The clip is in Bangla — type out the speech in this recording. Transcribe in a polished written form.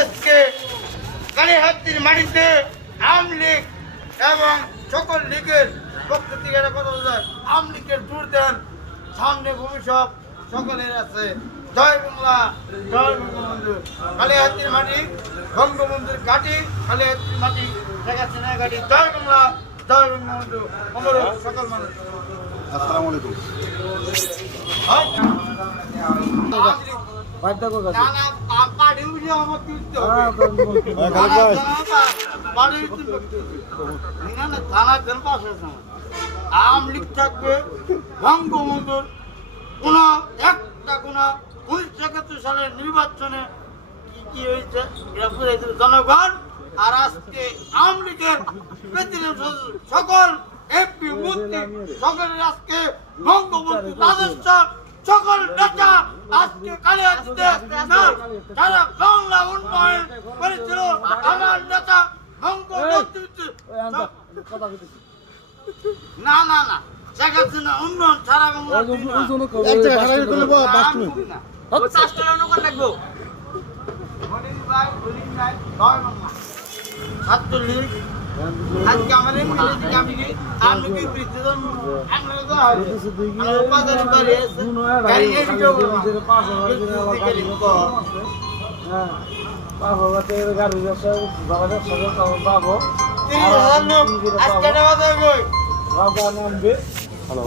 আজকে কালীহাতির মাটিতে আওয়ামী লীগ এবং সকল লীগের পক্ষ থেকে একটা কথা বলতে আওয়ামী লীগের জোর দেন, সামনে ভবিষ্যৎ সকলের আছে। জয় বাংলা, জয় বঙ্গবন্ধু। কালীহাতির মাটি বঙ্গবন্ধুর ঘাটি, কালীহাতির মাটি শেখ হাসিনার ঘাটি। জয় বাংলা, জয় বঙ্গবন্ধু। আমার সকল মানুষ আসসালামু আলাইকুম। আওয়ামী লীগ থাকবে বঙ্গবন্ধুর কোন একটা কোন 1971 সালের নির্বাচনে কি কি হয়েছে এটা বুঝে জনগণ। আর আজকে আওয়ামী লীগের প্রেসিডেন্ট সকল এমপি মন্ত্রী সকলের আজকে বঙ্গবন্ধু রাজস্ব সকল নেতা আজকে কালীহাতিতে যারা বাংলা উন্নয়ন করেছিল আমার নেতা বঙ্গবন্ধু না না না শেখ হাসিনা উন্নয়ন সারা বাংলা ছাত্রলীগ আজকে আমার আমি কি প্রেসিডেন্ট হ্যালো।